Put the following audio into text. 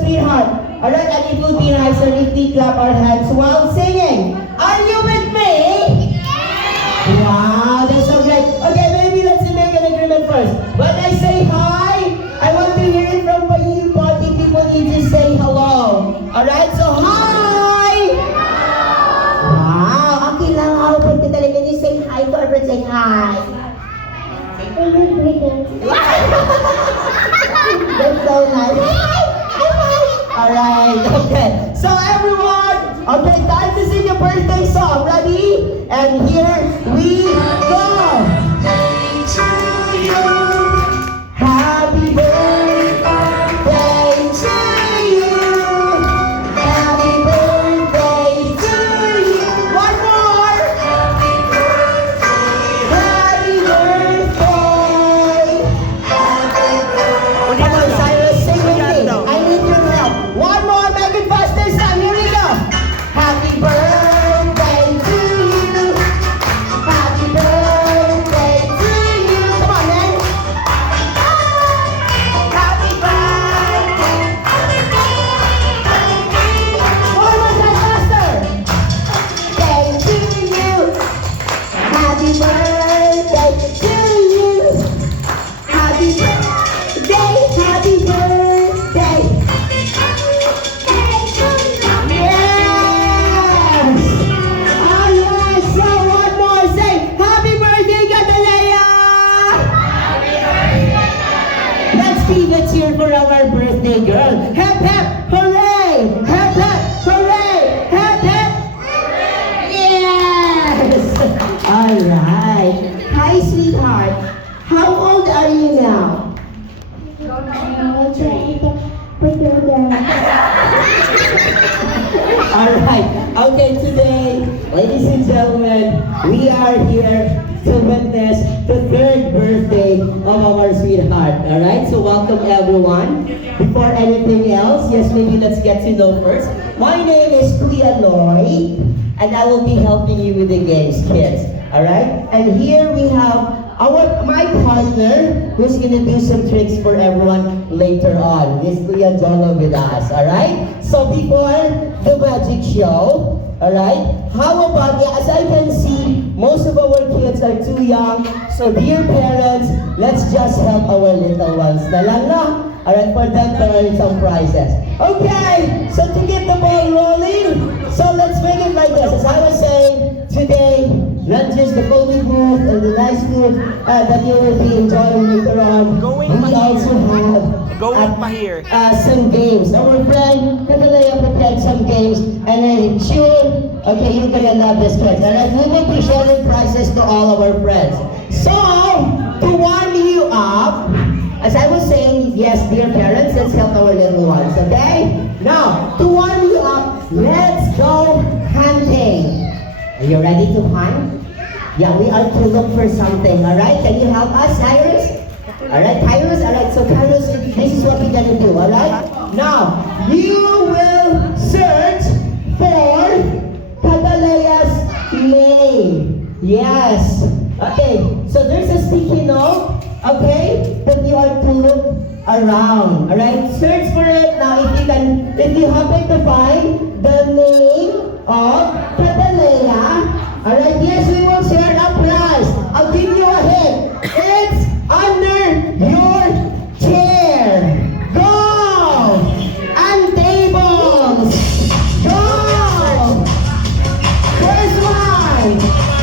sweetheart. Alright, and it would be nicer if we clap our hands while singing. Are you with me? Wow, that's so great. Okay, maybe let's make an agreement first. When I say hi, I want to hear it from you party people. You just say hello. Alright, so hi! Wow, okay lang. How about you talaga? Can you say hi to our friends? Say hi. That's so nice. Alright, okay. So everyone, okay, time to sing your birthday song. Ready? And here we go. Happy birthday to you. Happy birthday to you. One more. Happy birthday. Come on, Cyrus, sing with me. I need your help. One more, make it faster, Sam. Here we go. Happy birthday to you. Happy birthday to you. Come on, man. Happy birthday. One more time, faster. Day to you. Happy birthday to you. Happy birthday, happy birthday. Yes! Alright, so one more, say, happy birthday, Catalea! Let's give a cheer for our birthday girl. Hep, hep, hooray! Hep, hep, hooray! Hep, hep! Yes! Alright. Hi, sweetheart. How old are you now? Alright, okay, today, ladies and gentlemen, we are here to witness the third birthday of our sweetheart. Alright, so welcome everyone. Before anything else, yes, maybe let's get to know first. My name is Kuya Lloyd, and I will be helping you with the games, kids. Alright, and here we have my partner who's gonna do some tricks for everyone later on. Miss Kuya Jolo with us, alright? So before the magic show, alright, how about, as I can see, most of our kids are too young, so dear parents, let's just help our little ones na lang na, alright, for them to earn some prizes. Okay, so to get the ball rolling, so let's make it like this. As I was saying, today, not just the golden food and the nice food that you will be enjoying later on. We also have some games. Our friend Catalea prepared some games, and I'm sure, okay, you're gonna love this kids. Alright, we will be sharing prizes to all of our friends. So, to warm you up, as I was saying, yes, dear parents, let's help our little ones, okay? Now, to warm you up, let's go hunting. Are you ready to hunt? Yeah, we are to look for something, alright? Can you help us, Cyrus? Alright, Cyrus? Alright, so Cyrus, this is what we're gonna do, alright? Now, you will search for Catalea's name. Yes. Okay, so there's a sticky note, okay, that you are to look around, alright? Search for it. Now, if you happen to find the name of Catalea, alright, yes, we will share a prize. I'll give you a hint. It's under your chair. Go! And tables. Go! First one.